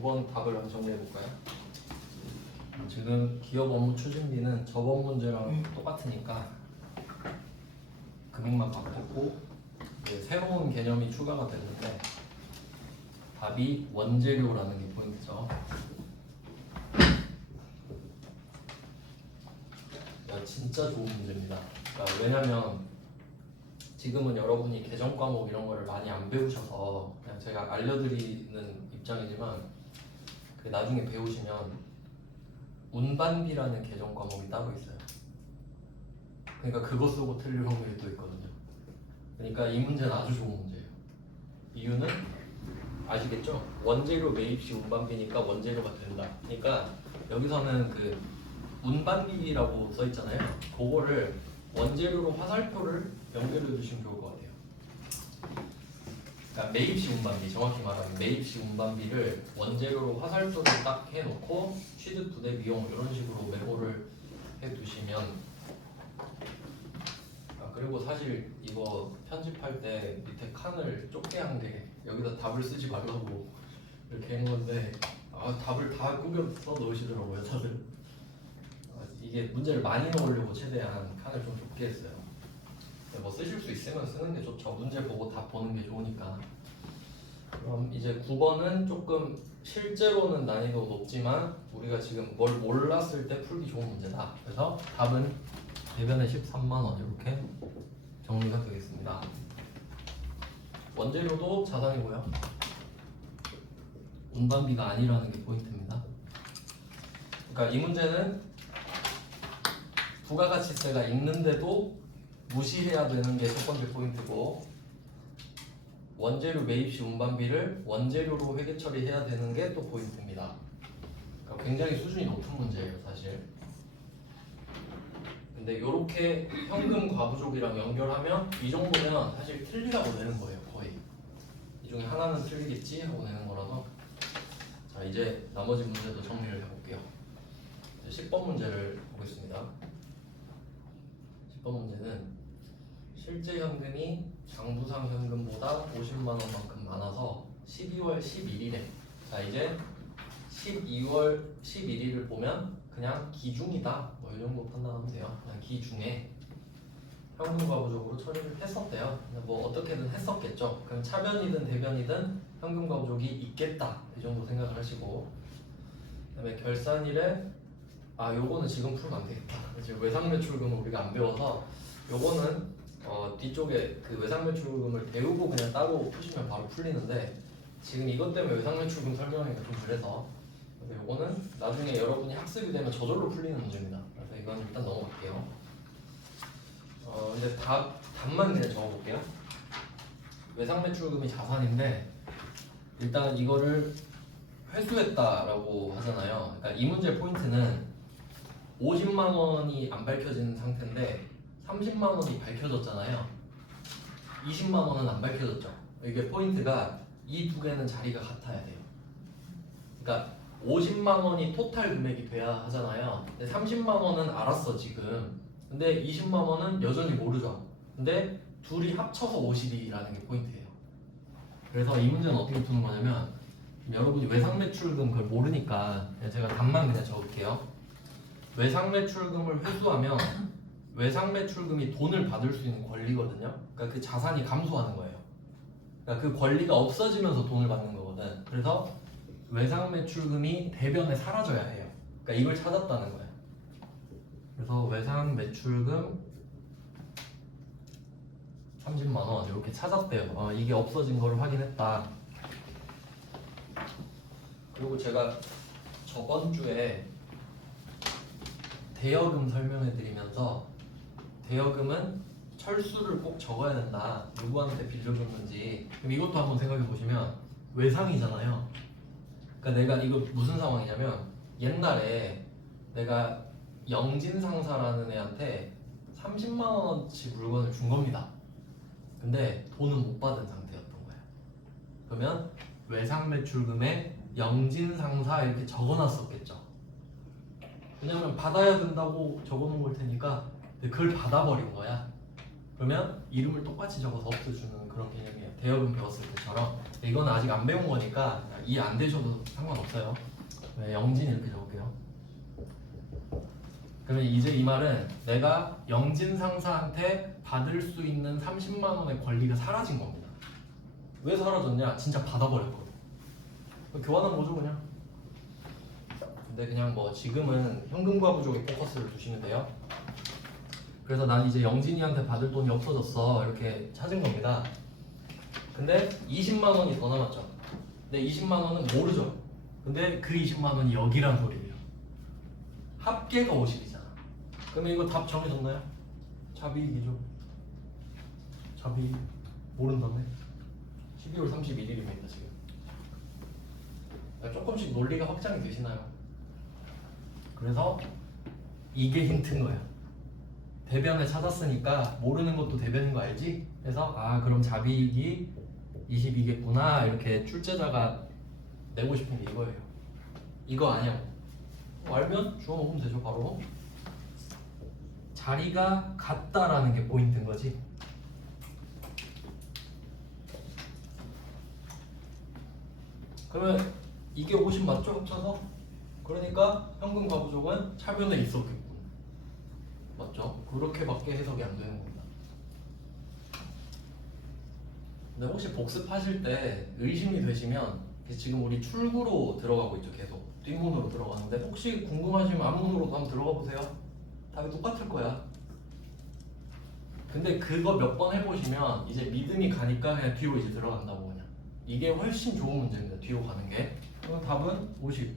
9번 답을 한번 정리해 볼까요? 지금 기업 업무 추진비는 저번 문제랑 똑같으니까 금액만 바꿨고 새로운 개념이 추가가 됐는데 답이 원재료라는 게 포인트죠. 진짜 좋은 문제입니다. 그러니까 왜냐면 지금은 여러분이 개정 과목 이런 거를 많이 안 배우셔서 그냥 제가 알려드리는 입장이지만 나중에 배우시면 운반비라는 개정 과목이 따로 있어요. 그러니까 그거 쓰고 틀릴 확률이 또 있거든요. 그러니까 이 문제는 아주 좋은 문제예요. 이유는 아시겠죠? 원재료 매입 시 운반비니까 원재료가 된다. 그러니까 여기서는 그 운반비라고 써 있잖아요. 그거를 원재료로 화살표를 연결해 주시면 좋을 것 같아요. 그러니까 매입 시 운반비, 정확히 말하면 매입 시 운반비를 원재료로 화살표를 딱 해놓고 취득 부대 비용 이런 식으로 메모를 해두시면. 그리고 사실 이거 편집할 때 밑에 칸을 좁게 한 게 여기다 답을 쓰지 말라고 이렇게 한 건데 답을 다 꾸겨 써 놓으시더라고요 다들. 이게 문제를 많이 넣으려고 최대한 칸을 좀 좁게 했어요. 뭐 쓰실 수 있으면 쓰는 게 좋죠. 문제 보고 답 보는 게 좋으니까. 그럼 이제 9번은 조금 실제로는 난이도 높지만 우리가 지금 뭘 몰랐을 때 풀기 좋은 문제다. 그래서 답은 대변에 13만원 이렇게 정리가 되겠습니다. 원재료도 자산이고요. 운반비가 아니라는 게 포인트입니다. 그러니까 이 문제는 부가가치세가 있는데도 무시해야 되는 게 첫 번째 포인트고, 원재료 매입 시 운반비를 원재료로 회계 처리해야 되는 게 또 포인트입니다. 그러니까 굉장히 수준이 높은 문제예요 사실. 근데 이렇게 현금 과부족이랑 연결하면 이 정도면 사실 틀리라고 내는 거예요. 거의 이 중에 하나는 틀리겠지 하고 내는 거라서. 자, 이제 나머지 문제도 정리를 해볼게요. 10번 문제를 보겠습니다. 10번 문제는 실제 현금이 장부상 현금보다 50만 원만큼 많아서 12월 11일에, 자 이제 12월 11일을 보면 그냥 기중이다 뭐 이 정도 판단하면 돼요. 그냥 기중에 현금 과부족으로 처리를 했었대요. 뭐 어떻게든 했었겠죠. 그럼 차변이든 대변이든 현금 과부족이 있겠다 이 정도 생각을 하시고, 그다음에 결산일에 요거는 지금 풀면 안 되겠다. 이제 외상매출금을 우리가 안 배워서 요거는 뒤쪽에 그 외상매출금을 배우고 그냥 따로 푸시면 바로 풀리는데, 지금 이것 때문에 외상매출금 설명하기가 좀 그래서 요거는 나중에 여러분이 학습이 되면 저절로 풀리는 문제입니다. 그래서 이건 일단 넘어갈게요. 이제 답만 그냥 적어볼게요. 외상매출금이 자산인데 일단 이거를 회수했다라고 하잖아요. 그러니까 이 문제 포인트는 50만 원이 안 밝혀진 상태인데 30만 원이 밝혀졌잖아요. 20만 원은 안 밝혀졌죠. 이게 포인트가 이 두 개는 자리가 같아야 돼요. 그러니까 50만 원이 토탈 금액이 돼야 하잖아요. 근데 30만 원은 알았어 지금. 근데 20만 원은 여전히 모르죠. 근데 둘이 합쳐서 50이라는 게 포인트예요. 그래서 이 문제는 어떻게 푸는 거냐면, 여러분이 외상매출금 그걸 모르니까 제가 답만 그냥 적을게요. 외상매출금을 회수하면 외상매출금이 돈을 받을 수 있는 권리거든요. 그러니까 그 자산이 감소하는 거예요. 그러니까 그 권리가 없어지면서 돈을 받는 거거든. 그래서 외상매출금이 대변에 사라져야 해요. 그러니까 이걸 찾았다는 거예요. 그래서 외상매출금 30만 원 이렇게 찾았대요. 이게 없어진 걸 확인했다. 그리고 제가 저번 주에 대여금 설명해 드리면서 대여금은 철수를 꼭 적어야 된다. 누구한테 빌려줬는지. 그럼 이것도 한번 생각해 보시면 외상이잖아요. 그러니까 내가 이거 무슨 상황이냐면, 옛날에 내가 영진상사라는 애한테 30만 원어치 물건을 준 겁니다. 근데 돈은 못 받은 상태였던 거예요. 그러면 외상매출금에 영진상사 이렇게 적어놨었겠죠. 왜냐면 받아야 된다고 적어놓은 걸 테니까. 근데 그걸 받아버린 거야. 그러면 이름을 똑같이 적어서 없애주는 그런 개념이에요. 대여금 배웠을 때처럼. 이건 아직 안 배운 거니까 이해 안 되셔도 상관없어요. 네, 영진 이렇게 적을게요. 그러면 이제 이 말은 내가 영진 상사한테 받을 수 있는 30만 원의 권리가 사라진 겁니다. 왜 사라졌냐? 진짜 받아버렸거든. 교환한 거죠 그냥. 근데 그냥 뭐 지금은 현금과 부족에 포커스를 두시면 돼요. 그래서 난 이제 영진이한테 받을 돈이 없어졌어 이렇게 찾은 겁니다. 근데 20만 원이 더 남았죠. 근데 20만 원은 모르죠. 근데 그 20만 원이 여기란 소리예요. 합계가 50이잖아. 그러면 이거 답 정해졌나요? 자비이기죠. 자비 모른다며. 12월 31일입니다 지금. 조금씩 논리가 확장이 되시나요? 그래서 이게 힌트인 거야. 대변을 찾았으니까 모르는 것도 대변인 거 알지? 그래서 아 그럼 자비익이 22겠구나 이렇게 출제자가 내고 싶은 게 이거예요. 이거 아니야. 알면 주워 먹으면 되죠 바로. 자리가 같다라는 게 포인트인 거지. 그러면 이게 50 맞죠? 합쳐서? 그러니까 현금 과부족은 차변에 있었겠군. 맞죠? 그렇게밖에 해석이 안 되는 겁니다. 근데 혹시 복습하실 때 의심이 되시면 지금 우리 출구로 들어가고 있죠. 계속 뒷문으로 들어가는데 혹시 궁금하시면 앞문으로 한번 들어가 보세요. 답이 똑같을 거야. 근데 그거 몇 번 해보시면 이제 믿음이 가니까 그냥 뒤로 이제 들어간다고 그냥. 이게 훨씬 좋은 문제입니다. 뒤로 가는 게. 그럼 답은 50.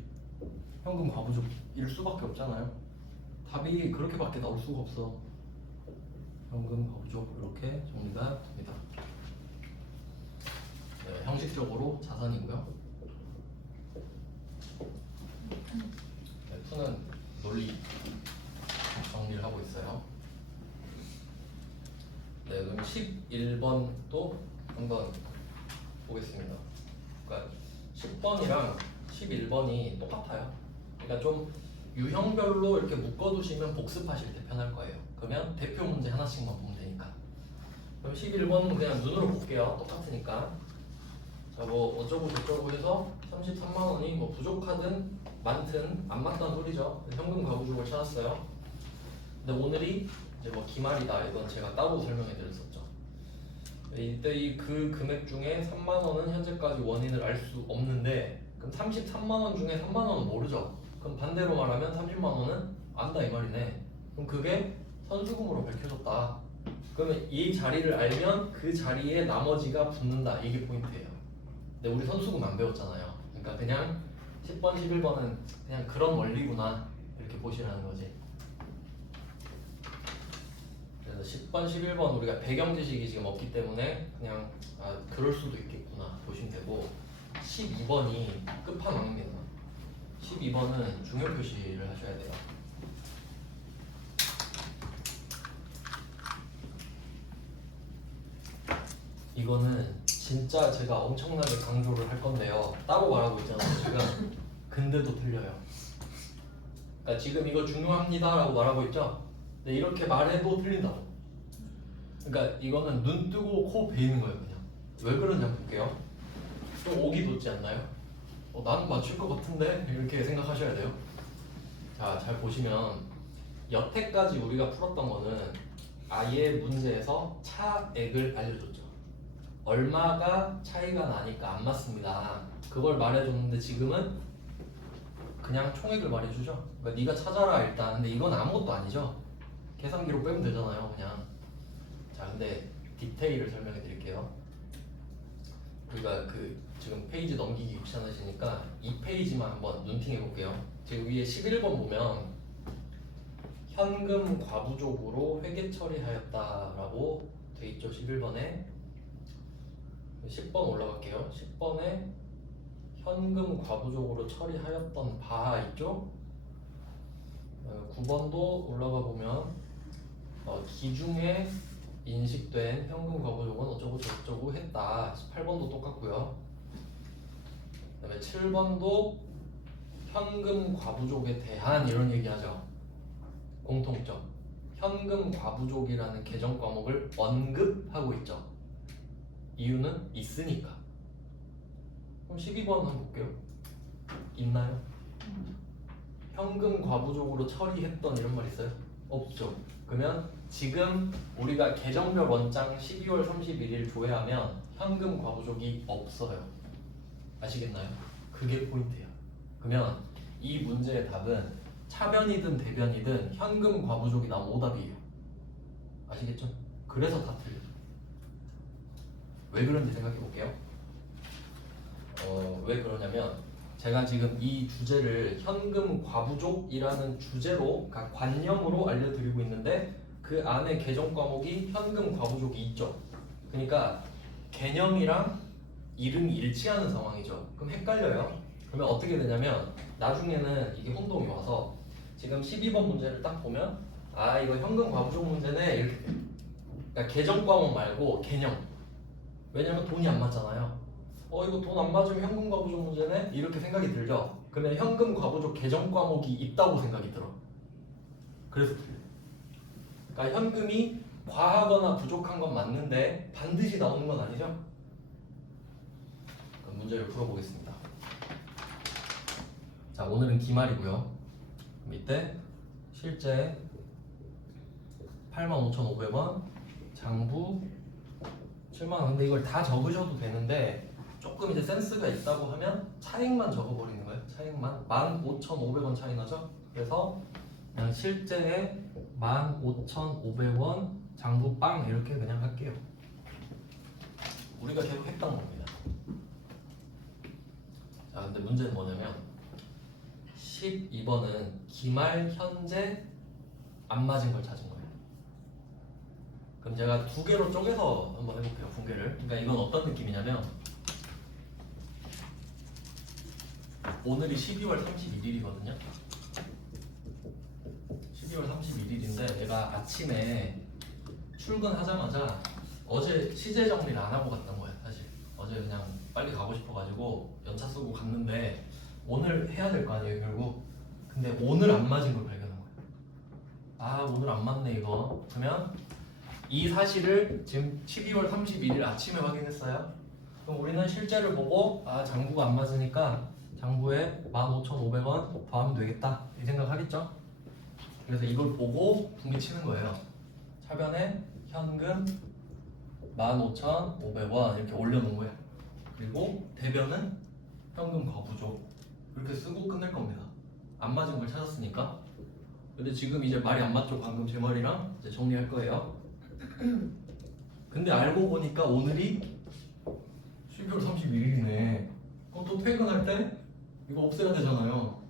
현금 과부족일 수밖에 없잖아요. 답이 그렇게밖에 나올 수가 없어. 현금 과부족 이렇게 정리가 됩니다. 네, 형식적으로 자산이고요. 네, 푸는 논리 정리를 하고 있어요. 네, 그럼 11번도 한번 보겠습니다. 그러니까 10번이랑 11번이 똑같아요. 그러니까 좀 유형별로 이렇게 묶어두시면 복습하실 때 편할 거예요. 그러면 대표 문제 하나씩만 보면 되니까. 그럼 11번은 그냥 눈으로 볼게요. 똑같으니까. 자, 뭐 어쩌고 저쩌고 해서 33만 원이 뭐 부족하든 많든 안 맞다는 소리죠. 현금 가구족을 찾았어요. 근데 오늘이 이제 뭐 기말이다. 이건 제가 따로 설명해 드렸었죠. 이때 이 그 금액 중에 3만 원은 현재까지 원인을 알 수 없는데 그럼 33만 원 중에 3만 원은 모르죠. 그럼 반대로 말하면 30만 원은 안다 이 말이네. 그럼 그게 선수금으로 밝혀졌다. 그러면 이 자리를 알면 그 자리에 나머지가 붙는다. 이게 포인트예요. 근데 우리 선수금 안 배웠잖아요. 그러니까 그냥 10번, 11번은 그냥 그런 원리구나 이렇게 보시라는 거지. 그래서 10번, 11번 우리가 배경 지식이 지금 없기 때문에 그냥 아 그럴 수도 있겠구나 보시면 되고 12번이 끝판왕입니다. 12번은 중요 표시를 하셔야 돼요. 이거는 진짜 제가 엄청나게 강조를 할 건데요. 따로 말하고 있잖아요 지금. 근데도 틀려요. 그러니까 지금 이거 중요합니다 라고 말하고 있죠. 근데 이렇게 말해도 틀린다고. 그러니까 이거는 눈 뜨고 코 베이는 거예요 그냥. 왜 그런지 한번 볼게요. 좀 오기 돋지 않나요? 나는 맞출 것 같은데? 이렇게 생각하셔야 돼요. 자, 잘 보시면 여태까지 우리가 풀었던 거는 아예 문제에서 차액을 알려줬죠. 얼마가 차이가 나니까 안 맞습니다. 그걸 말해줬는데 지금은 그냥 총액을 말해주죠. 그러니까 네가 찾아라 일단. 근데 이건 아무것도 아니죠. 계산기로 빼면 되잖아요 그냥. 자, 근데 디테일을 설명해 드릴게요. 우리가 그 지금 페이지 넘기기 귀찮으시니까 이 페이지만 한번 눈팅해 볼게요. 지금 위에 11번 보면 현금 과부족으로 회계 처리하였다라고 돼 있죠. 11번에 10번 올라갈게요. 10번에 현금 과부족으로 처리하였던 바 있죠. 9번도 올라가 보면 기중에 인식된 현금 과부족은 어쩌고 저쩌고 했다. 18번도 똑같고요. 그 다음에 7번도 현금 과부족에 대한 이런 얘기하죠. 공통점. 현금 과부족이라는 계정 과목을 언급하고 있죠. 이유는 있으니까. 그럼 12번 한번 볼게요. 있나요? 현금 과부족으로 처리했던 이런 말 있어요? 없죠. 그러면 지금 우리가 계정별 원장 12월 31일 조회하면 현금 과부족이 없어요. 아시겠나요? 그게 포인트예요. 그러면 이 문제의 답은 차변이든 대변이든 현금 과부족이 나온 오답이에요. 아시겠죠? 그래서 다 틀려요. 왜 그런지 생각해 볼게요. 왜 그러냐면 제가 지금 이 주제를 현금 과부족이라는 주제로, 그러니까 관념으로 알려드리고 있는데 그 안에 계정 과목이 현금 과부족이 있죠. 그러니까 개념이랑 이름이 일치하는 상황이죠. 그럼 헷갈려요. 그러면 어떻게 되냐면 나중에는 이게 혼동이 와서 지금 12번 문제를 딱 보면 아 이거 현금 과부족 문제네 이렇게 돼요. 그러니까 계정 과목 말고 개념. 왜냐면 돈이 안 맞잖아요. 이거 돈 안 맞으면 현금 과부족 문제네? 이렇게 생각이 들죠? 그러면 현금 과부족 계정 과목이 있다고 생각이 들어. 그래서 틀려. 그러니까 현금이 과하거나 부족한 건 맞는데 반드시 나오는 건 아니죠? 그럼 문제를 풀어보겠습니다. 자, 오늘은 기말이고요. 밑에 실제 85,500원, 장부 7만원. 근데 이걸 다 적으셔도 되는데 조금 이제 센스가 있다고 하면 차익만 적어버리는 거예요. 차익만 15,500원 차이 나죠? 그래서 그냥 실제에 15,500원 장부 빵 이렇게 그냥 할게요. 우리가 계속 했던 겁니다. 자, 근데 문제는 뭐냐면 12번은 기말 현재 안 맞은 걸 찾은 거예요. 그럼 제가 두 개로 쪼개서 한번 해볼게요. 분개를. 그러니까 이건 어떤 느낌이냐면 오늘이 12월 31일이거든요. 12월 31일인데 내가 아침에 출근하자마자 어제 시제 정리를 안 하고 갔던 거예요. 사실 어제 그냥 빨리 가고 싶어가지고 연차 쓰고 갔는데 오늘 해야 될 거 아니에요 결국. 근데 오늘 안 맞은 걸 발견한 거예요. 아 오늘 안 맞네 이거. 그러면 이 사실을 지금 12월 31일 아침에 확인했어요. 그럼 우리는 실제를 보고 아 장부가 안 맞으니까 장부에 15,500원 더하면 되겠다 이 생각 하겠죠? 그래서 이걸 보고 분개 치는 거예요. 차변에 현금 15,500원 이렇게 올려놓은 거예요. 그리고 대변은 현금 과부족 이렇게 쓰고 끝낼 겁니다. 안 맞은 걸 찾았으니까. 근데 지금 이제 말이 안 맞죠? 방금 제 말이랑 이제 정리할 거예요. 근데 알고 보니까 오늘이 12월 31일이네. 그럼 또 퇴근할 때 이거 없애야 되잖아요.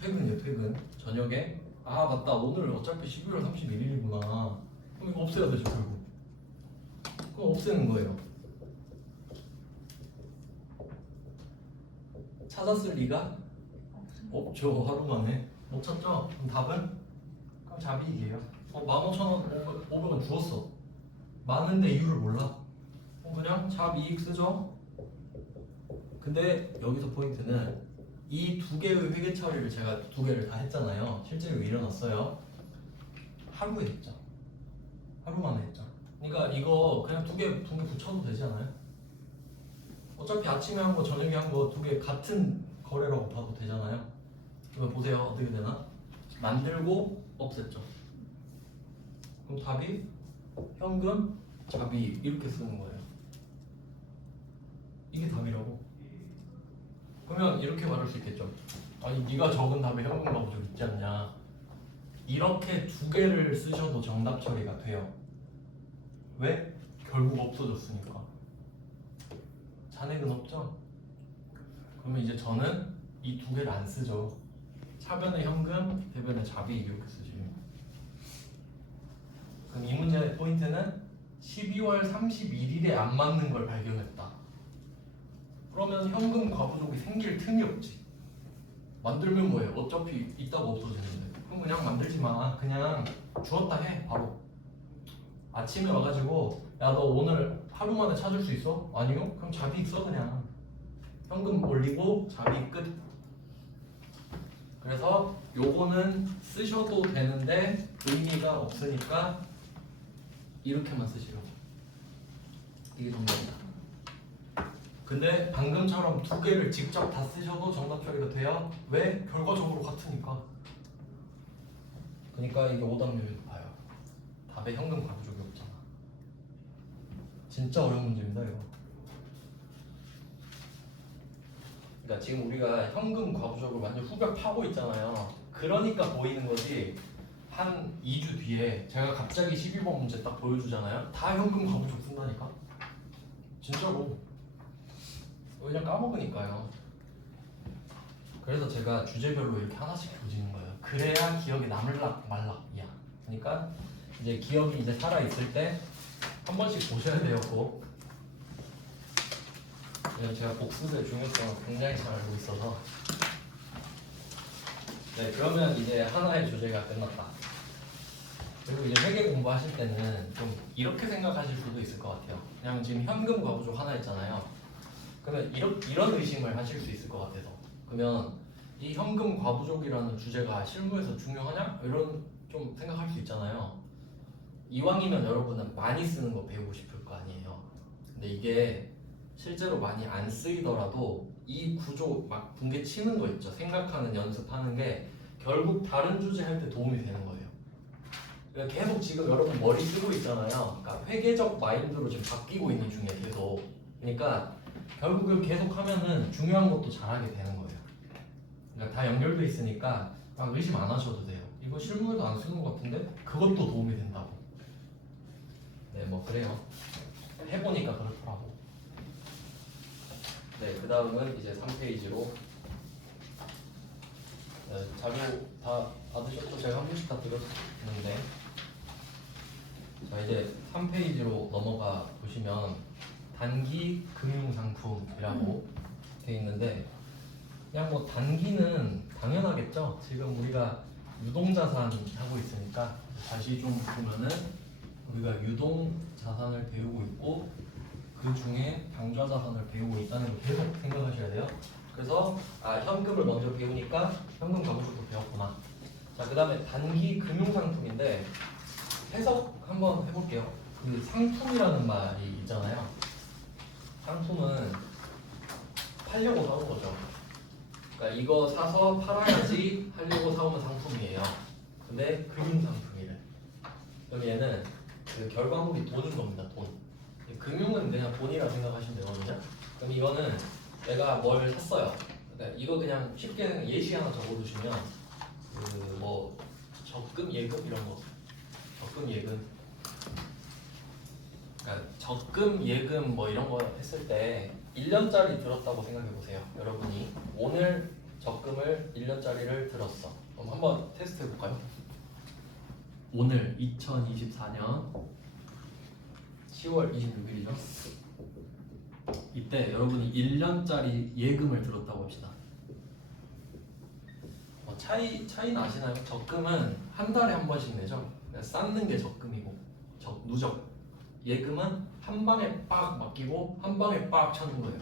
퇴근이에요, 퇴근. 저녁에 아 맞다 오늘 어차피 12월 31일이구나. 그럼 이거 없애야 되죠 결국. 그럼 없애는 거예요. 찾았을 리가 없죠. 하루 만에 못 찾죠? 그럼 답은? 그럼 잡이익이에요. 15,500원 주었어. 많은데 이유를 몰라. 그냥 잡이익 쓰죠. 근데 여기서 포인트는 이 두 개의 회계 처리를 제가 두 개를 다 했잖아요. 실제로 일어났어요. 하루에 했죠. 하루 만에 했죠. 그러니까 이거 그냥 두 개 붙여도 되지 않아요? 어차피 아침에 한 거 저녁에 한 거 두 개 같은 거래라고 봐도 되잖아요. 이거 보세요. 어떻게 되나? 만들고 없앴죠. 그럼 답이 현금, 잡이익 이렇게 쓰는 거예요. 이게 답이라고. 그러면 이렇게 말할 수 있겠죠. 아니 네가 적은 답에 현금 과부족 있지 않냐. 이렇게 두 개를 쓰셔도 정답 처리가 돼요. 왜? 결국 없어졌으니까. 잔액은 없죠? 그러면 이제 저는 이 두 개를 안 쓰죠. 차변에 현금, 대변에 잡이익 이렇게 쓰지. 그럼 이 문제의 포인트는 12월 31일에 안 맞는 걸 발견했다. 그러면 현금 과부족이 생길 틈이 없지. 만들면 뭐예요? 어차피 있다가 없어지는데. 그럼 그냥 만들지 마. 그냥 주었다 해 바로. 아침에 와가지고 야 너 오늘 하루 만에 찾을 수 있어? 아니요? 그럼 잡이익 써 그냥. 현금 올리고 잡이익 끝. 그래서 요거는 쓰셔도 되는데 의미가 없으니까 이렇게만 쓰시라고. 이게 정답이다. 근데 방금처럼 두 개를 직접 다 쓰셔도 정답 처리가 돼요. 왜? 결과적으로 같으니까. 그러니까 이게 오답률이 높아요. 답에 현금 과부족이 없잖아. 진짜 어려운 문제입니다 이거. 그러니까 지금 우리가 현금 과부족을 완전 후벼 파고 있잖아요. 그러니까 보이는 거지. 한 2주 뒤에 제가 갑자기 12번 문제 딱 보여주잖아요. 다 현금 과부족 쓴다니까. 진짜로. 그냥 까먹으니까요. 그래서 제가 주제별로 이렇게 하나씩 조지는 거예요. 그래야 기억에 남을락 말락이야. 그러니까 이제 기억이 이제 살아 있을 때 한 번씩 보셔야 돼요. 꼭. 제가 복습의 중요성을 굉장히 잘 알고 있어서. 네, 그러면 이제 하나의 주제가 끝났다. 그리고 이제 회계 공부하실 때는 좀 이렇게 생각하실 수도 있을 것 같아요. 그냥 지금 현금 과부족 하나 있잖아요. 그러면 이런 의심을 하실 수 있을 것 같아서. 그러면 이 현금 과부족이라는 주제가 실무에서 중요하냐? 이런 좀 생각할 수 있잖아요. 이왕이면 여러분은 많이 쓰는 거 배우고 싶을 거 아니에요. 근데 이게 실제로 많이 안 쓰이더라도 이 구조 막 붕괴 치는 거 있죠. 생각하는 연습하는 게 결국 다른 주제 할 때 도움이 되는 거예요. 그러니까 계속 지금 여러분 머리 쓰고 있잖아요. 그러니까 회계적 마인드로 지금 바뀌고 있는 중에 계속. 그러니까 결국은 계속 하면은 중요한 것도 잘하게 되는 거예요. 그러니까 다 연결돼 있으니까 막 의심 안 하셔도 돼요. 이거 실무에도 안 쓰는 것 같은데 그것도 도움이 된다고. 네, 뭐 그래요. 해보니까 그렇더라고. 네, 그 다음은 이제 3페이지로 자료 다 받으셨죠? 제가 한 번씩 다 드렸는데. 자, 이제 3페이지로 넘어가 보시면 단기 금융상품이라고 돼 있는데, 그냥 뭐 단기는 당연하겠죠. 지금 우리가 유동자산 하고 있으니까 다시 좀 보면은 우리가 유동자산을 배우고 있고 그 중에 당좌자산을 배우고 있다는 걸 계속 생각하셔야 돼요. 그래서 현금을 먼저 배우니까 현금 과부족도 배웠구나. 자, 그 다음에 단기 금융상품인데 해석 한번 해볼게요. 그 상품이라는 말이 있잖아요. 상품은 팔려고 사온 거죠. 그러니까 이거 사서 팔아야지 하려고 사오는 상품이에요. 근데 금융상품이래. 그럼 얘는 그 결과물이 돈인 겁니다. 돈. 금융은 그냥 돈이라 생각하시면 되거든요. 그럼 이거는 내가 뭘 샀어요. 그러니까 이거 그냥 쉽게 예시 하나 적어두시면 그 뭐 적금 예금 이런 거. 적금 예금. 그러니까 적금 예금 뭐 이런 거 했을 때 1년짜리 들었다고 생각해 보세요. 여러분이 오늘 적금을 1년짜리를 들었어. 그럼 한번 테스트 해볼까요? 오늘 2024년 10월 26일이죠. 이때 여러분이 1년짜리 예금을 들었다고 합시다. 차이 나시나요? 적금은 한 달에 한 번씩 내죠. 쌓는 게 적금이고 누적 예금은 한 방에 빡 맡기고 한 방에 빡 쳐는 거예요.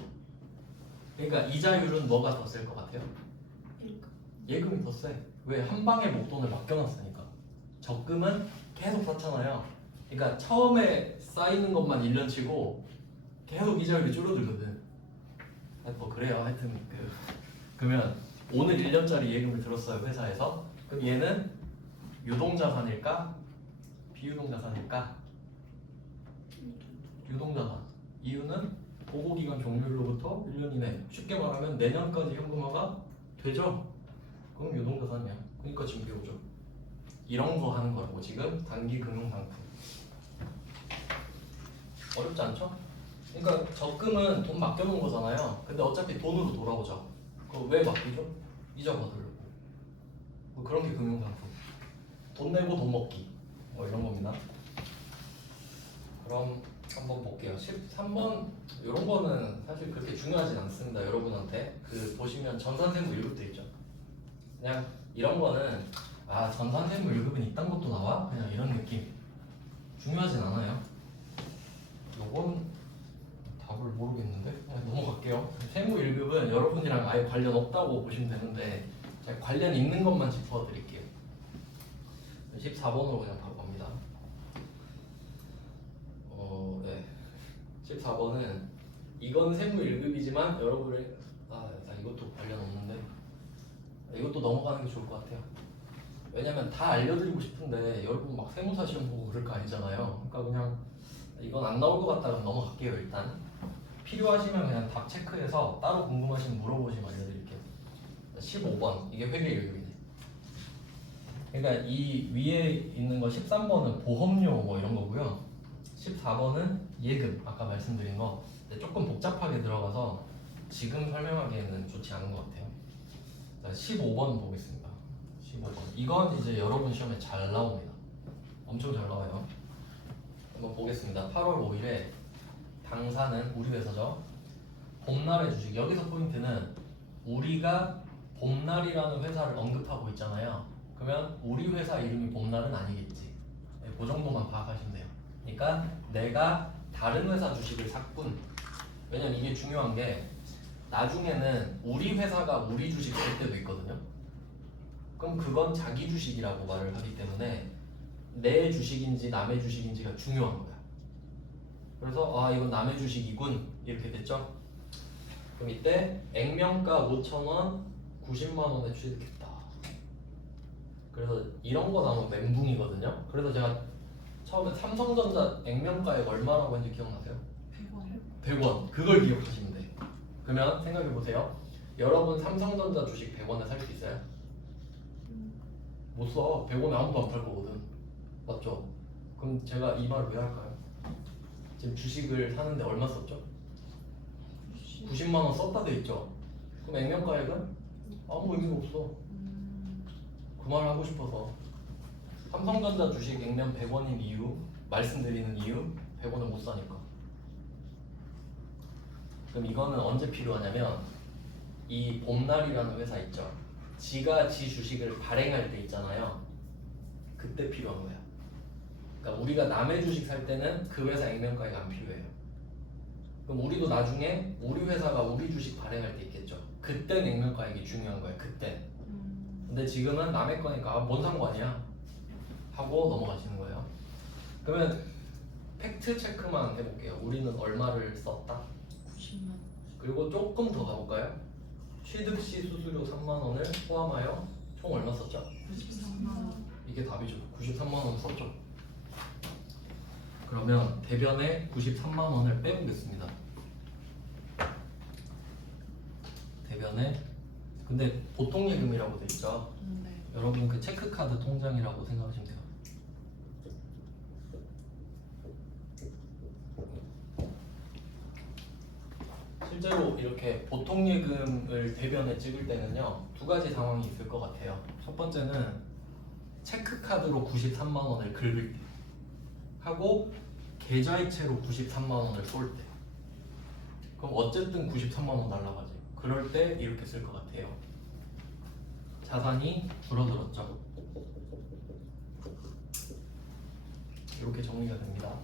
그러니까 이자율은 뭐가 더 셀 것 같아요? 예금이 더 세. 왜? 한 방에 목돈을 맡겨놨으니까. 적금은 계속 쌓잖아요. 그러니까 처음에 쌓이는 것만 1년 치고 계속 이자율이 줄어들거든. 뭐 그래요. 하여튼 그러면 오늘 1년짜리 예금을 들었어요, 회사에서. 그럼 얘는 유동자산일까? 비유동자산일까? 유동자산. 이유는 보고기간 종료일로부터 1년 이내. 쉽게 말하면 내년까지 현금화가 되죠? 그럼 유동자산이야. 그러니까 지금 배우죠. 이런 거 하는 거라고 지금 단기 금융상품. 어렵지 않죠? 그러니까 적금은 돈 맡겨놓은 거잖아요. 근데 어차피 돈으로 돌아오죠. 그럼 왜 맡기죠? 이자 받으려고. 뭐 그런 게 금융상품. 돈 내고 돈 먹기. 뭐 이런 겁니다. 그럼 한번 볼게요. 13번 이런 거는 사실 그렇게 중요하진 않습니다. 여러분한테 보시면 전산세무 1급도 있죠. 그냥 이런 거는 전산세무 1급은 이딴 것도 나와? 그냥 이런 느낌. 중요하진 않아요. 요건 답을 모르겠는데 그냥 넘어갈게요. 세무 1급은 여러분이랑 아예 관련 없다고 보시면 되는데 제가 관련 있는 것만 짚어드릴게요. 14번으로 그냥 바로 갑니다. 네. 14번은 이건 세무 1급이지만 여러분의 나 이것도 관련 없는데 이것도 넘어가는 게 좋을 것 같아요. 왜냐면 다 알려드리고 싶은데 여러분 막 세무사 시험 보고 그럴 거 아니잖아요. 그러니까 그냥 이건 안 나올 것 같다 그럼 넘어갈게요. 일단 필요하시면 그냥 답 체크해서 따로 궁금하시면 물어보시면 알려드릴게요. 15번 이게 회계 1급이네. 그러니까 이 위에 있는 거 13번은 보험료 뭐 이런 거고요. 14번은 예금 아까 말씀드린 거. 근데 조금 복잡하게 들어가서 지금 설명하기에는 좋지 않은 것 같아요. 자, 15번 보겠습니다. 15번. 이건 이제 여러분 시험에 잘 나옵니다. 엄청 잘 나와요. 한번 보겠습니다. 8월 5일에 당사는 우리 회사죠. 봄날의 주식. 여기서 포인트는 우리가 봄날이라는 회사를 언급하고 있잖아요. 그러면 우리 회사 이름이 봄날은 아니겠지. 네, 그 정도만 파악하시면 돼요. 그러니까 내가 다른 회사 주식을 샀군. 왜냐면 이게 중요한 게 나중에는 우리 회사가 우리 주식 살 때도 있거든요. 그럼 그건 자기 주식이라고 말을 하기 때문에 내 주식인지 남의 주식인지가 중요한 거야. 그래서 이건 남의 주식이군 이렇게 됐죠. 그럼 이때 액면가 5,000원 90만 원에 취득했다. 그래서 이런 거 나오면 멘붕이거든요. 그래서 제가 처음에 삼성전자 액면가액 얼마라고 했는지 기억나세요? 100원. 100원. 그걸 기억하시면 돼요. 그러면 생각해 보세요. 여러분 삼성전자 주식 100원에 살 수 있어요? 못 써. 100원에 아무도 안 팔 거거든. 맞죠? 그럼 제가 이 말을 왜 할까요? 지금 주식을 사는데 얼마 썼죠? 90만 원 썼다 돼 있죠? 그럼 액면가액은 아무 의미가 없어. 그 말을 하고 싶어서 삼성전자 주식 액면 100원인 이유 말씀드리는 이유 100원을 못 사니까. 그럼 이거는 언제 필요하냐면 이 봄날이라는 회사 있죠. 지가 지 주식을 발행할 때 있잖아요. 그때 필요한 거야. 그러니까 우리가 남의 주식 살 때는 그 회사 액면가액 안 필요해요. 그럼 우리도 나중에 우리 회사가 우리 주식 발행할 때 있겠죠. 그때 액면가액이 중요한 거야. 그때. 근데 지금은 남의 거니까 뭔 상관이야 하고 넘어가시는 거예요. 그러면 팩트 체크만 해볼게요. 우리는 얼마를 썼다? 90만. 그리고 조금 더 가볼까요? 취득 시 수수료 3만 원을 포함하여 총 얼마 썼죠? 93만 원. 이게 답이죠. 93만 원 썼죠. 그러면 대변에 93만 원을 빼보겠습니다. 대변에 근데 보통 예금이라고 돼 있죠. 네. 여러분 그 체크카드 통장이라고 생각하시면 돼요. 실제로 이렇게 보통 예금을 대변에 찍을 때는요 두 가지 상황이 있을 것 같아요. 첫 번째는 체크카드로 93만 원을 긁을 때 하고 계좌이체로 93만 원을 쏠 때. 그럼 어쨌든 93만 원 날라가지. 그럴 때 이렇게 쓸 것 같아요. 자산이 줄어들었죠. 이렇게 정리가 됩니다.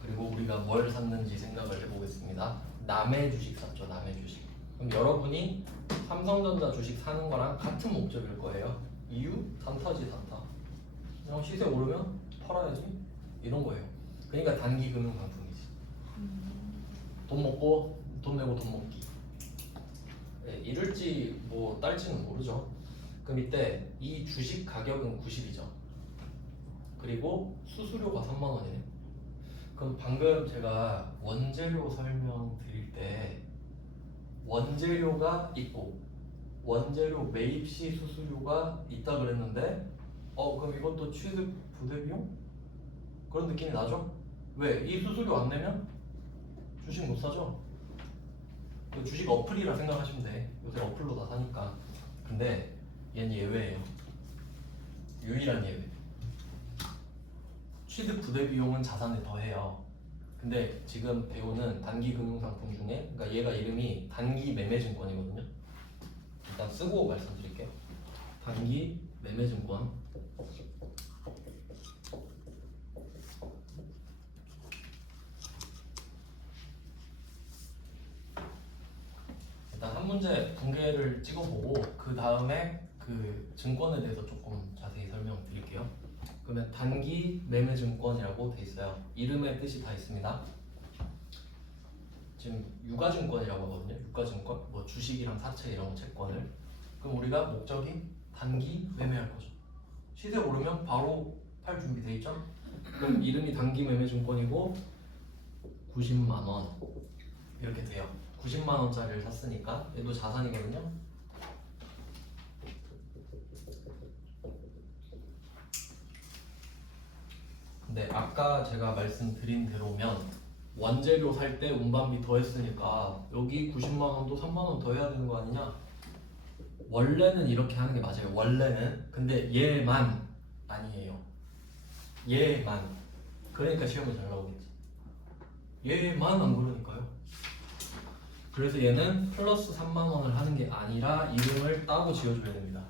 그리고 우리가 뭘 샀는지 생각을 해보겠습니다. 남의 주식 샀죠. 남의 주식. 그럼 여러분이 삼성전자 주식 사는 거랑 같은 목적일 거예요. 이유? 단타지 단타. 그냥 시세 오르면 팔아야지 이런 거예요. 그러니까 단기 금융 상품이지. 돈 먹고 돈 내고 돈 먹기. 네, 이럴지 뭐 딸지는 모르죠. 그럼 이때 이 주식 가격은 90이죠. 그리고 수수료가 3만 원이에요. 그럼 방금 제가 원재료 설명 드릴 때 원재료가 있고 원재료 매입 시 수수료가 있다 그랬는데 그럼 이것도 취득 부대비용? 그런 느낌이 나죠? 왜? 이 수수료 안 내면 주식 못 사죠? 주식 어플이라 생각하시면 돼. 요새 어플로 다 사니까. 근데 얘는 예외예요. 유일한 예외. 취득 부대비용은 자산에 더해요. 근데 지금 배우는 단기 금융상품 중에 그러니까 얘가 이름이 단기 매매증권이거든요. 일단 쓰고 말씀드릴게요. 단기 매매증권. 일단 일단 한 문제 붕괴를 찍어보고 그 다음에 그 증권에 대해서 조금 자세히 설명드릴게요. 그러면 단기 매매 증권이라고 돼 있어요. 이름의 뜻이 다 있습니다. 지금 유가증권이라고 하거든요. 유가증권, 뭐 주식이랑 사채 이런 채권을. 그럼 우리가 목적이 단기 매매할 거죠. 시세 오르면 바로 팔 준비돼 있죠. 그럼 이름이 단기 매매 증권이고 90만 원 이렇게 돼요. 90만 원짜리를 샀으니까 얘도 자산이거든요. 근데 아까 제가 말씀드린 대로면 원재료 살 때 운반비 더했으니까 여기 90만 원도 3만 원 더 해야 되는 거 아니냐? 원래는 이렇게 하는 게 맞아요. 원래는. 근데 얘만 아니에요. 얘만. 그러니까 시험에 잘 나오겠지. 얘만 안 그러니까요. 그래서 얘는 플러스 3만 원을 하는 게 아니라 이름을 따로 지어줘야 됩니다.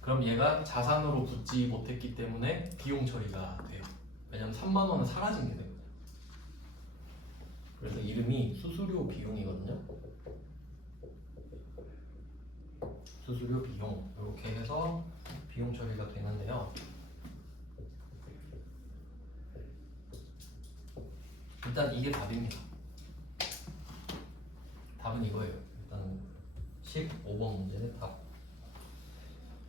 그럼 얘가 자산으로 붙지 못했기 때문에 비용 처리가 돼요. 왜냐면 3만 원은 사라진 게 되거든요. 그래서 이름이 수수료 비용이거든요. 수수료 비용 이렇게 해서 비용 처리가 되는데요. 일단 이게 답입니다. 답은 이거예요. 일단 15번 문제는 답.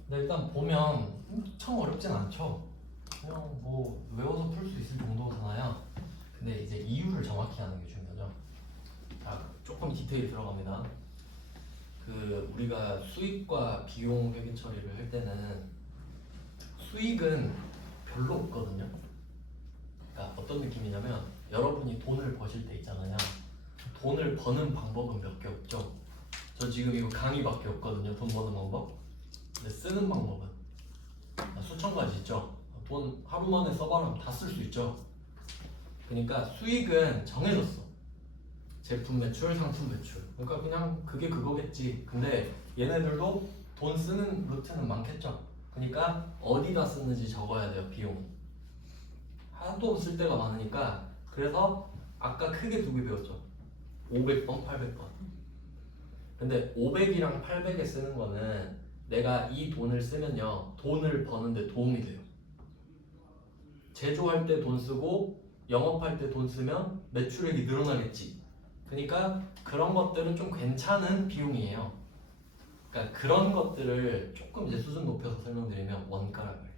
근데 일단 보면 엄청 어렵진 않죠. 그냥 뭐 외워서 풀 수 있을 정도잖아요. 근데 이제 이유를 정확히 아는 게 중요하죠. 자, 조금 디테일 들어갑니다. 그 우리가 수익과 비용 회계 처리를 할 때는 수익은 별로 없거든요. 그러니까 어떤 느낌이냐면 여러분이 돈을 버실 때 있잖아요. 돈을 버는 방법은 몇 개 없죠. 저 지금 이거 강의밖에 없거든요. 돈 버는 방법. 근데 쓰는 방법은 수천 가지 있죠. 돈 하루 만에 써봐라 다 쓸 수 있죠. 그러니까 수익은 정해졌어. 제품 매출, 상품 매출. 그러니까 그냥 그게 그거겠지. 근데 얘네들도 돈 쓰는 루트는 많겠죠. 그러니까 어디다 쓰는지 적어야 돼요. 비용이. 하도 쓸 때가 많으니까. 그래서 아까 크게 두 개 배웠죠. 500번, 800번. 근데 500이랑 800에 쓰는 거는 내가 이 돈을 쓰면요 돈을 버는데 도움이 돼요. 제조할 때 돈 쓰고 영업할 때 돈 쓰면 매출액이 늘어나겠지. 그러니까 그런 것들은 좀 괜찮은 비용이에요. 그러니까 그런 것들을 조금 이제 수준 높여서 설명드리면 원가라고 해요.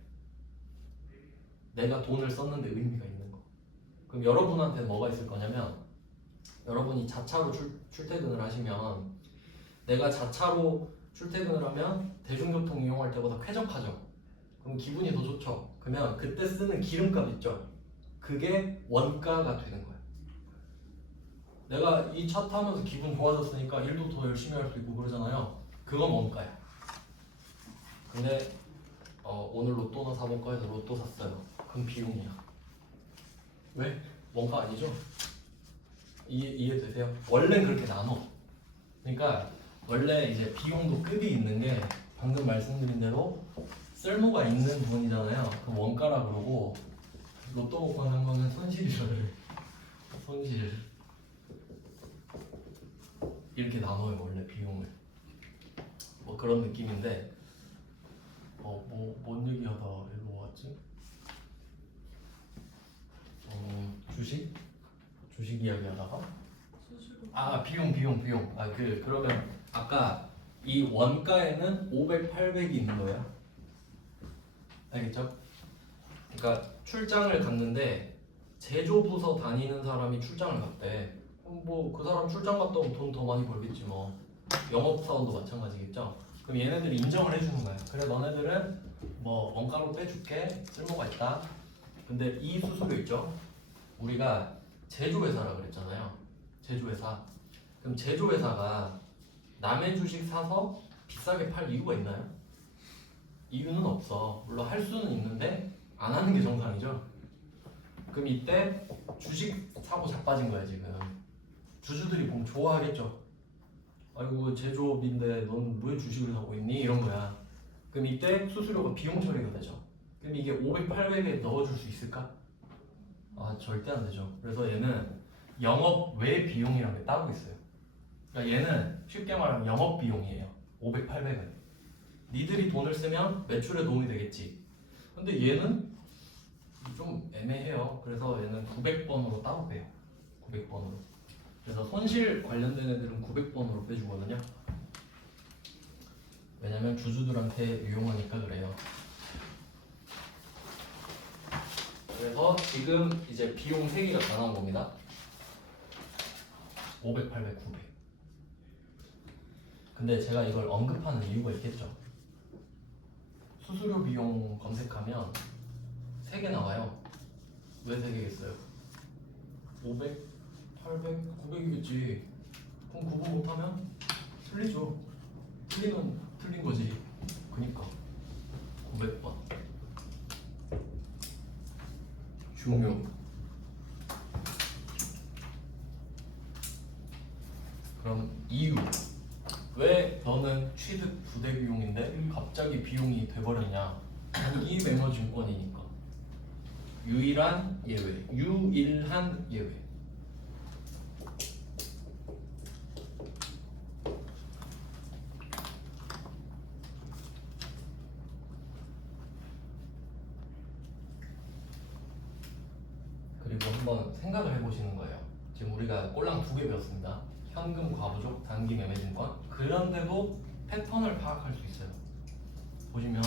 내가 돈을 썼는데 의미가 있는 거. 그럼 여러분한테는 뭐가 있을 거냐면 여러분이 자차로 출퇴근을 하시면 내가 자차로 출퇴근을 하면 대중교통 이용할 때보다 쾌적하죠. 그럼 기분이 더 좋죠. 그러면 그때 쓰는 기름값 있죠. 그게 원가가 되는 거예요. 내가 이 차 타면서 기분 좋아졌으니까 일도 더 열심히 할 수 있고 그러잖아요. 그건 원가야. 근데 오늘 로또나 사볼까 해서 로또 샀어요. 그럼 비용이야. 왜? 원가 아니죠? 이해되세요? 원래는 그렇게 나눠. 그러니까 원래 이제 비용도 급이 있는 게 방금 말씀드린 대로 쓸모가 있는 돈이잖아요. 그럼 원가라 그러고 로또 복권 한 거는 손실이래. 손실. 이렇게 나눠요 원래 비용을. 뭐 그런 느낌인데 뭔 얘기하다 일로 왔지? 주식 이야기하다가 비용. 그러면 아까 이 원가에는 500, 800이 있는 거예요. 알겠죠? 그러니까 출장을 갔는데 제조부서 다니는 사람이 출장을 갔대. 뭐 그 사람 출장 갔다 오면 돈 더 많이 벌겠지 뭐. 영업사원도 마찬가지겠죠. 그럼 얘네들이 인정을 해주는 거야. 그래 너네들은 뭐 원가로 빼줄게. 쓸모가 있다. 근데 이 수수료 있죠? 우리가 제조회사라 그랬잖아요. 제조회사. 그럼 제조회사가 남의 주식 사서 비싸게 팔 이유가 있나요? 이유는 없어. 물론 할 수는 있는데 안 하는 게 정상이죠. 그럼 이때 주식 사고 자빠진 거야 지금. 주주들이 보면 좋아하겠죠. 아이고 제조업인데 넌 왜 주식을 사고 있니? 이런 거야. 그럼 이때 수수료가 비용 처리가 되죠. 그럼 이게 500, 800에 넣어줄 수 있을까? 절대 안 되죠. 그래서 얘는 영업 외 비용이라는 게 따로 있어요. 그러니까 얘는 쉽게 말하면 영업 비용이에요. 500, 800은. 니들이 돈을 쓰면 매출에 도움이 되겠지. 근데 얘는 좀 애매해요. 그래서 얘는 900번으로 따로 빼요. 900번으로. 그래서 손실 관련된 애들은 900번으로 빼주거든요. 왜냐면 주주들한테 유용하니까 그래요. 그래서 지금 이제 비용 3개가 다 나온 겁니다. 500, 800, 900. 근데 제가 이걸 언급하는 이유가 있겠죠. 수수료 비용 검색하면 3개 나와요. 왜 3개겠어요? 500, 800, 900이겠지. 그럼 구분 못하면 틀리죠. 틀리면 틀린 거지. 그니까 900번. 중요. 그럼 이유. 왜 너는 취득 부대 비용인데 갑자기 비용이 돼버렸냐? 단기 매매 증권이니까. 유일한 예외. 유일한 예외. 그리고 한번 생각을 해보시는 거예요. 지금 우리가 꼴랑 2개 배웠습니다. 현금 과부족, 단기 매매 증권. 그런데도 패턴을 파악할 수 있어요. 보시면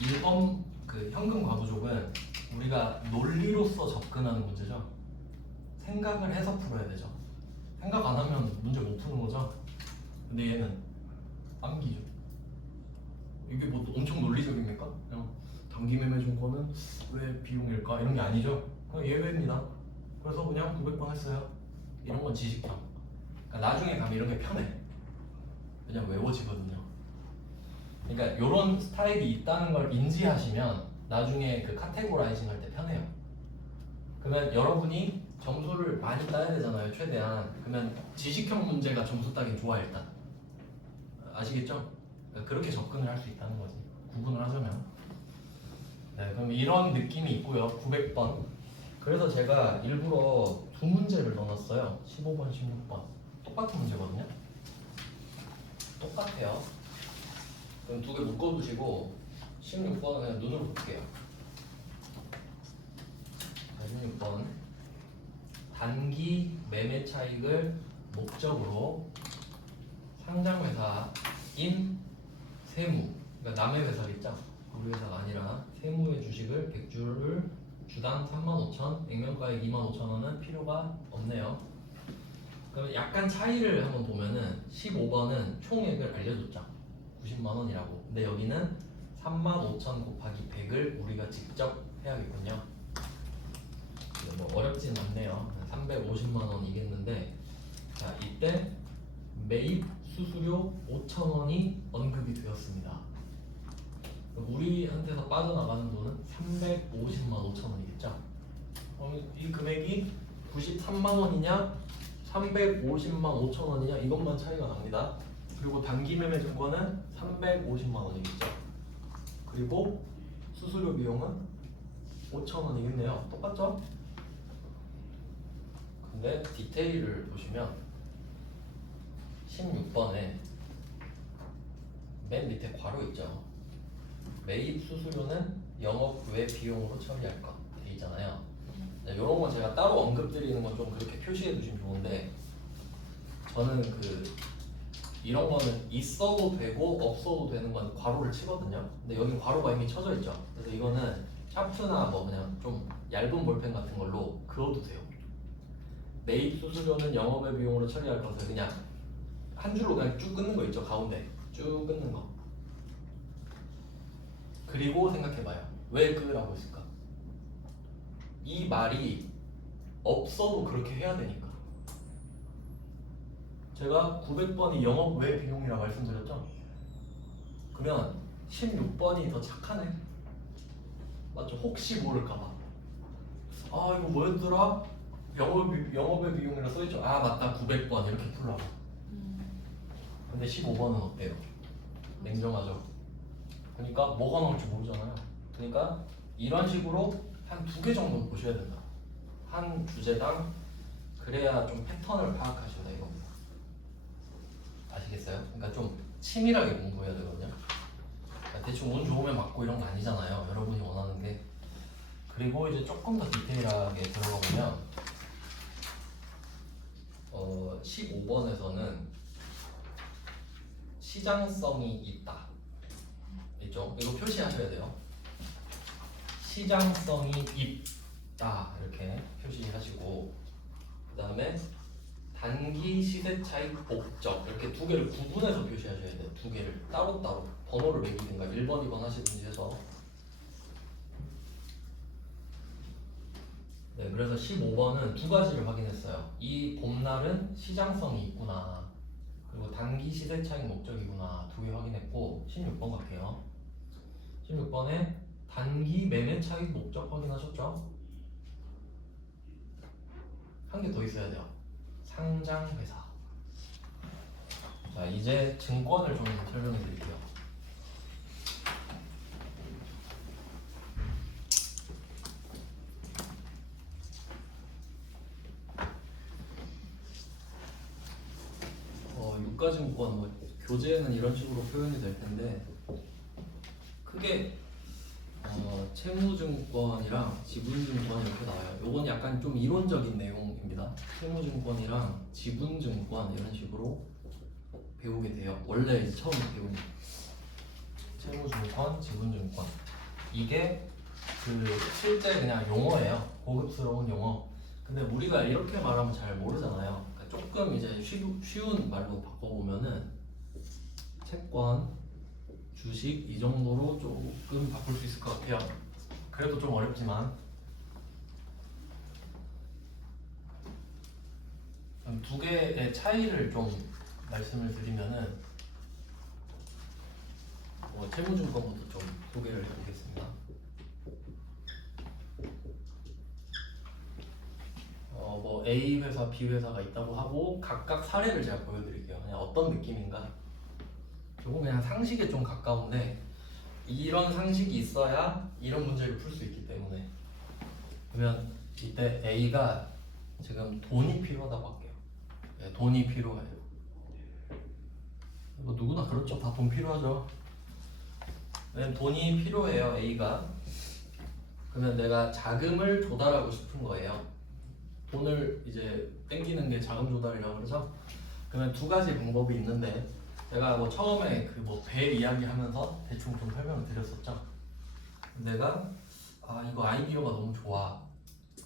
1번 그 현금 과부족은 우리가 논리로서 접근하는 문제죠. 생각을 해서 풀어야 되죠. 생각 안 하면 문제 못 푸는 거죠. 근데 얘는 암기죠. 이게 뭐 엄청 논리적입니까? 그냥 단기 매매 증권은 왜 비용일까? 이런 게 아니죠. 그냥 예외입니다. 그래서 그냥 900번 했어요. 이런 건 지식형. 그러니까 나중에 가면 이런 게 편해. 그냥 외워지거든요. 그러니까 이런 스타일이 있다는 걸 인지하시면 나중에 그 카테고라이징 할 때 편해요. 그러면 여러분이 점수를 많이 따야 되잖아요, 최대한. 그러면 지식형 문제가 점수 따긴 좋아 일단. 아시겠죠? 그러니까 그렇게 접근을 할 수 있다는 거지. 구분을 하자면. 네, 그럼 이런 느낌이 있고요. 900번. 그래서 제가 일부러 2문제를 넣어놨어요. 15번, 16번. 똑같은 문제거든요. 똑같아요. 그럼 2개 묶어두시고 16번은 그냥 눈으로 볼게요. 16번. 단기 매매 차익을 목적으로 상장회사인 세무, 그러니까 남의 회사겠죠? 우리 회사가 아니라 세무의 주식을 100주를 주당 35,000, 액면가액 25,000원은 필요가 없네요. 그럼 약간 차이를 한번 보면은 15번은 총액을 알려줬죠. 90만 원이라고. 근데 여기는 35,000 곱하기 100을 우리가 직접 해야겠군요. 뭐 어렵진 않네요. 350만 원이겠는데, 자 이때 매입 수수료 5,000원이 언급이 되었습니다. 우리한테서 빠져나가는 돈은 350만 5천 원이겠죠? 이 금액이 93만 원이냐 350만 5천 원이냐 이것만 차이가 납니다. 그리고 단기 매매 증권은 350만 원이겠죠? 그리고 수수료 비용은 5천 원이겠네요. 똑같죠? 근데 디테일을 보시면 16번에 맨 밑에 괄호 있죠? 매입 수수료는 영업 외 비용으로 처리할 것 돼 있잖아요. 이런 건 제가 따로 언급드리는 건 좀 그렇게 표시해 두시면 좋은데, 저는 이런 거는 있어도 되고 없어도 되는 건 괄호를 치거든요. 근데 여기 괄호가 이미 쳐져 있죠. 그래서 이거는 샤프나 뭐 그냥 좀 얇은 볼펜 같은 걸로 그어두세요. 매입 수수료는 영업의 비용으로 처리할 것을 그냥 한 줄로 그냥 쭉 끊는 거 있죠. 가운데 쭉 끊는 거. 그리고 생각해봐요. 왜 끄라고 했을까? 이 말이 없어도 그렇게 해야 되니까. 제가 900번이 영업 외 비용이라고 말씀드렸죠? 그러면 16번이 더 착하네. 맞죠? 혹시 모를까봐. 아 이거 뭐였더라? 영업의 비용이라 써있죠? 아 맞다 900번 이렇게 풀라고. 근데 15번은 어때요? 냉정하죠? 그러니까 뭐가 나올지 모르잖아요. 그러니까 이런 식으로 한 2개 정도 보셔야 된다. 한 주제당. 그래야 좀 패턴을 파악하신다 이겁니다. 치밀하게 공부해야 되거든요. 그러니까 대충 운 좋으면 맞고 이런 거 아니잖아요. 여러분이 원하는 게. 그리고 이제 조금 더 디테일하게 들어가 보면 15번에서는 시장성이 있다. 있죠? 이거 표시하셔야 돼요. 시장성이 있다 이렇게 표시하시고, 그 다음에 단기 시세 차익 목적 이렇게 두 개를 구분해서 표시하셔야 돼요. 두 개를 따로따로 번호를 매기든가 1번, 2번 하시든지 해서. 네, 그래서 15번은 두 가지를 확인했어요. 이 봄날은 시장성이 있구나, 그리고 단기 시세 차익 목적이구나, 두 개 확인했고, 16번 갈게요. 16번에 단기 매매 차익 목적 확인하셨죠? 한 개 더 있어야 돼요. 상장 회사. 자, 이제 증권을 좀 설명해 드릴게요. 유가증권, 교재에는 이런 식으로 표현이 될 텐데, 크게 채무증권이랑 지분증권 이렇게 나와요. 요건 약간 좀 이론적인 내용입니다. 채무증권이랑 지분증권 이런 식으로 배우게 돼요. 원래 이제 처음 배우는 채무증권, 지분증권, 이게 실제 그냥 용어예요. 고급스러운 용어. 근데 우리가 이렇게 말하면 잘 모르잖아요. 그러니까 조금 이제 쉬운 말로 바꿔보면은 채권, 주식 이 정도로 조금 바꿀 수 있을 것 같아요. 그래도 좀 어렵지만, 두 개의 차이를 좀 말씀을 드리면은 채무증권부터 좀 소개를 해보겠습니다. A 회사, B 회사가 있다고 하고 각각 사례를 제가 보여드릴게요. 그냥 어떤 느낌인가. 조금 그냥 상식에 좀 가까운데, 이런 상식이 있어야 이런 문제를 풀 수 있기 때문에. 그러면 이때 A가 지금 돈이 필요하다고 할게요. 네, 돈이 필요해요. 누구나 그렇죠. 다 돈 필요하죠. 왜냐면 돈이 필요해요, A가. 그러면 내가 자금을 조달하고 싶은 거예요. 돈을 이제 땡기는 게 자금 조달이라고 그러죠. 그러면 두 가지 방법이 있는데, 내가 처음에 배 이야기 하면서 대충 좀 설명을 드렸었죠. 내가 이거 아이디어가 너무 좋아.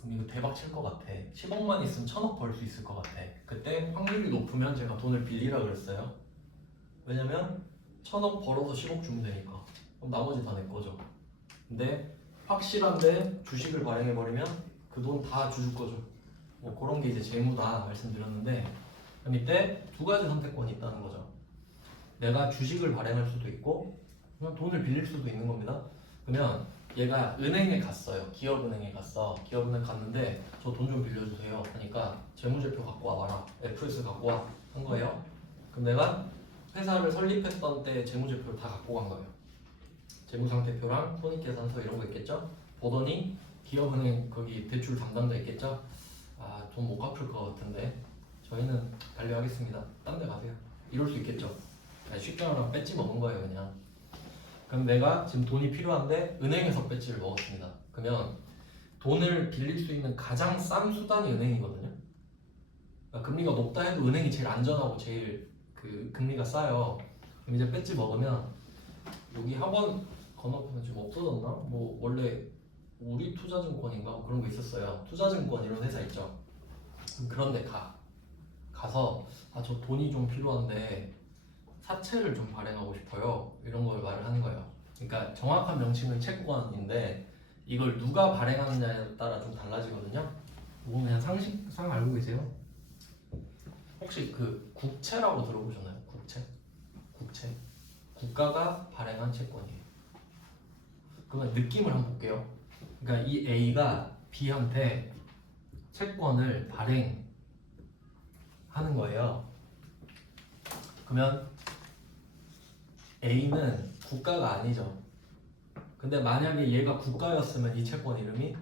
그럼 이거 대박 칠 것 같아. 10억만 있으면 1000억 벌 수 있을 것 같아. 그때 확률이 높으면 제가 돈을 빌리라 그랬어요. 왜냐면 1000억 벌어서 10억 주면 되니까. 그럼 나머지 다 내 거죠. 근데 확실한데 주식을 발행해버리면 그 돈 다 주줄 거죠. 그런 게 이제 재무다 말씀드렸는데, 그럼 이때 두 가지 선택권이 있다는 거죠. 내가 주식을 발행할 수도 있고 그냥 돈을 빌릴 수도 있는 겁니다. 그러면 얘가 은행에 갔어요. 기업은행에 갔어. 기업은행 갔는데 저 돈 좀 빌려주세요 하니까 재무제표 갖고 와봐라, FS 갖고 와 한 거예요. 그럼 내가 회사를 설립했던 때 재무제표를 다 갖고 간 거예요. 재무상태표랑 손익계산서 이런 거 있겠죠. 보더니 기업은행 거기 대출 담당자 있겠죠. 돈 못 갚을 것 같은데 저희는 반려하겠습니다, 딴 데 가세요, 이럴 수 있겠죠. 쉽게 말하면 배지 먹은 거예요 그냥. 그럼 내가 지금 돈이 필요한데 은행에서 배지를 먹었습니다. 그러면 돈을 빌릴 수 있는 가장 싼 수단이 은행이거든요. 그러니까 금리가 높다 해도 은행이 제일 안전하고 제일 금리가 싸요. 그럼 이제 배지 먹으면, 여기 학원 건너편에 지금 없어졌나? 원래 우리 투자증권인가 그런 거 있었어요. 투자증권 이런 회사 있죠. 그런 데 가서 저 돈이 좀 필요한데 사채를 좀 발행하고 싶어요, 이런 걸 말을 하는 거예요. 그러니까 정확한 명칭은 채권인데 이걸 누가 발행하느냐에 따라 좀 달라지거든요. 이건 그냥 상식상 알고 계세요? 혹시 국채라고 들어보셨나요? 국채. 국가가 발행한 채권이에요. 그러면 느낌을 한번 볼게요. 그러니까 이 A가 B한테 채권을 발행하는 거예요. 그러면 A는 국가가 아니죠. 근데 만약에 얘가 국가였으면 이 채권 이름이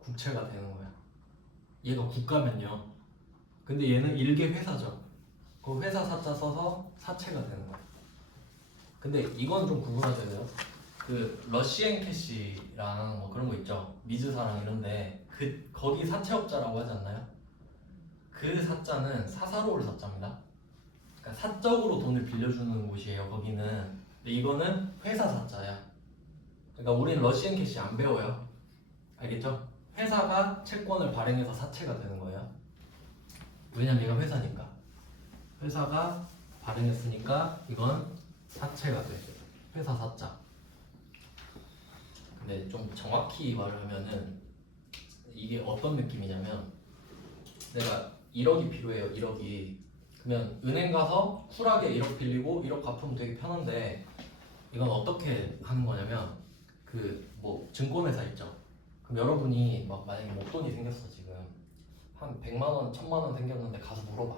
국채가 되는 거야. 얘가 국가면요. 근데 얘는 일개 회사죠. 그 회사 사자 써서 사채가 되는 거야. 근데 이건 좀 궁금하잖아요. 그 러시앤 캐시랑 뭐 그런 거 있죠. 미즈사랑 이런데 그 거기 사채업자라고 하지 않나요? 그 사자는 사사로울 사자입니다. 그러니까 사적으로 돈을 빌려주는 곳이에요. 거기는. 근데 이거는 회사 사자야. 그러니까 우리는 러시앤 캐시 안 배워요. 알겠죠? 회사가 채권을 발행해서 사채가 되는 거예요. 왜냐면 얘가 회사니까. 회사가 발행했으니까 이건 사채가 돼. 회사 사자. 근데 좀 정확히 말을 하면은 이게 어떤 느낌이냐면 내가 1억이 필요해요. 1억이. 그러면 은행 가서 쿨하게 1억 빌리고 1억 갚으면 되게 편한데 이건 어떻게 하는 거냐면 그 뭐 증권회사 있죠. 그럼 여러분이 막 만약에 목돈이 생겼어 지금 한 100만 원, 1000만 원 생겼는데 가서 물어봐.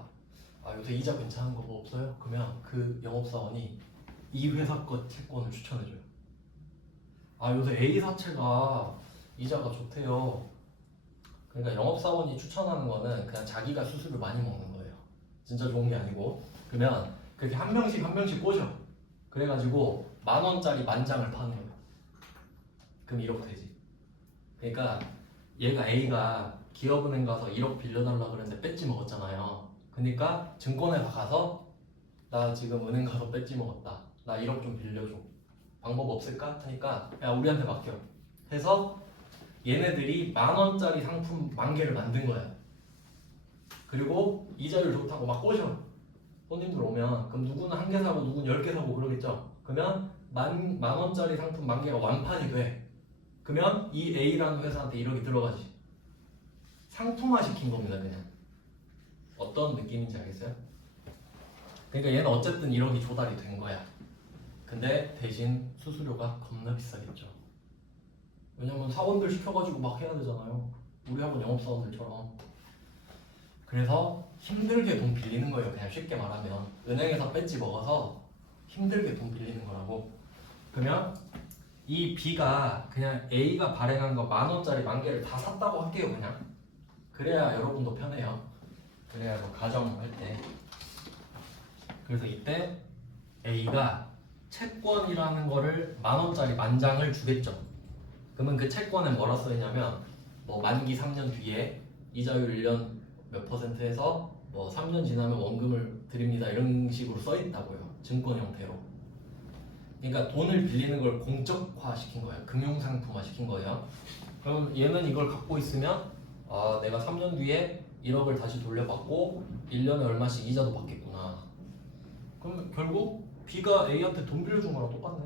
아 요새 이자 괜찮은 거 뭐 없어요? 그러면 그 영업사원이 이 회사 거 채권을 추천해줘요. 아 요새 A 사채가 이자가 좋대요. 그러니까 영업사원이 추천하는 거는 그냥 자기가 수수료 많이 먹는 거예요. 진짜 좋은 게 아니고. 그러면 그렇게 한 명씩 꼬셔. 그래가지고 10,000원짜리 만장을 파는 거예요. 그럼 1억 되지. 그러니까 얘가 A가 기업은행 가서 1억 빌려달라 그랬는데 배지 먹었잖아요. 그러니까 증권회사 가서 나 지금 은행 가서 배지 먹었다. 나 1억 좀 빌려줘. 방법 없을까? 하니까 야 우리한테 맡겨. 해서 얘네들이 10,000원짜리 상품 10,000개를 만든 거야. 그리고 이자율 좋다고 막 꼬셔. 손님들 오면 그럼 누구는 1개 사고 누구는 10개 사고 그러겠죠. 그러면 10,000원짜리 상품 10,000개가 완판이 돼. 그러면 이 A라는 회사한테 1억이 들어가지. 상품화 시킨 겁니다 그냥. 어떤 느낌인지 알겠어요? 그러니까 얘는 어쨌든 1억이 조달이 된 거야. 근데 대신 수수료가 겁나 비싸겠죠. 왜냐면 사원들 시켜가지고 막 해야 되잖아요. 우리 학원 영업사원들처럼. 그래서 힘들게 돈 빌리는 거예요. 그냥 쉽게 말하면 은행에서 배지 먹어서 힘들게 돈 빌리는 거라고. 그러면 이 B가 그냥 A가 발행한 거 10,000원짜리 10,000개를 다 샀다고 할게요. 그냥. 그래야 여러분도 편해요. 그래야 뭐 가정할 때. 그래서 이때 A가 채권이라는 거를 10,000원짜리 만장을 주겠죠. 그러면 그 채권에 뭐라 써있냐면 뭐 만기 3년 뒤에 이자율 1년 몇 퍼센트 해서 뭐 3년 지나면 원금을 드립니다 이런 식으로 써있다고요. 증권 형태로. 그러니까 돈을 빌리는 걸 공적화 시킨 거예요. 금융상품화 시킨 거예요. 그럼 얘는 이걸 갖고 있으면 아 내가 3년 뒤에 1억을 다시 돌려받고 1년에 얼마씩 이자도 받겠구나. 그럼 결국 B가 A한테 돈 빌려준 거랑 똑같네.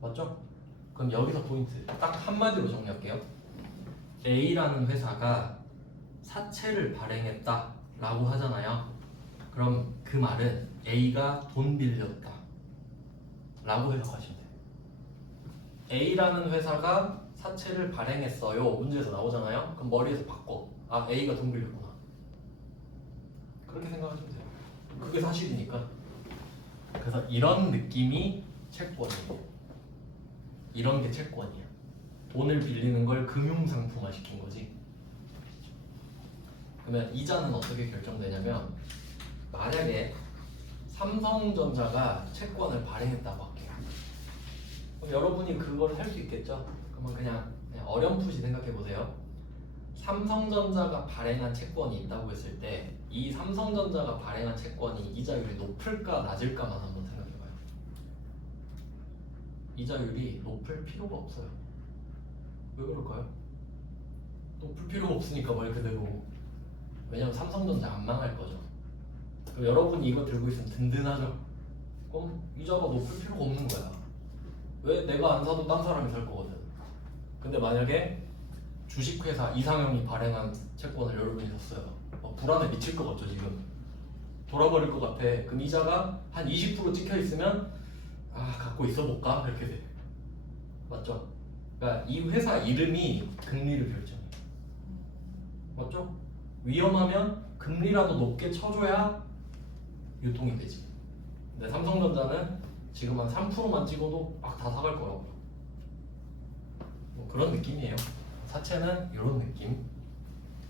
맞죠? 그럼 여기서 포인트 딱 한마디로 정리할게요. A라는 회사가 사채를 발행했다 라고 하잖아요. 그럼 그 말은 A가 돈 빌렸다 라고 해석하시면 돼요. A라는 회사가 사채를 발행했어요. 문제에서 나오잖아요. 그럼 머리에서 바꿔. 아 A가 돈 빌렸구나. 그렇게 생각하시면 돼요. 그게 사실이니까. 그래서 이런 느낌이 채권이에요. 이런 게 채권이야. 돈을 빌리는 걸 금융상품화 시킨 거지. 그러면 이자는 어떻게 결정되냐면 만약에 삼성전자가 채권을 발행했다고 할게요. 그럼 여러분이 그걸 살 수 있겠죠? 그러면 그냥 어렴풋이 생각해 보세요. 삼성전자가 발행한 채권이 있다고 했을 때 이 삼성전자가 발행한 채권이 이자율이 높을까 낮을까만 한번 생각해봐요. 이자율이 높을 필요가 없어요. 왜 그럴까요? 높을 필요가 없으니까 말 그대로. 왜냐면 삼성전자 안 망할 거죠. 그럼 여러분이 이거 들고 있으면 든든하죠? 그럼 이자가 높을 필요가 없는 거야. 왜? 내가 안 사도 딴 사람이 살 거거든. 근데 만약에 주식회사 이상형이 발행한 채권을 여러분이 샀어요. 불안에 미칠 것 같죠 지금. 돌아버릴 것 같아. 그럼 이자가 한 20% 찍혀 있으면 아 갖고 있어볼까? 이렇게 돼. 맞죠? 그러니까 이 회사 이름이 금리를 결정해요. 맞죠? 위험하면 금리라도 높게 쳐줘야 유통이 되지. 근데 삼성전자는 지금 한 3%만 찍어도 막 다 사갈 거라고요. 뭐 그런 느낌이에요. 사채는 이런 느낌.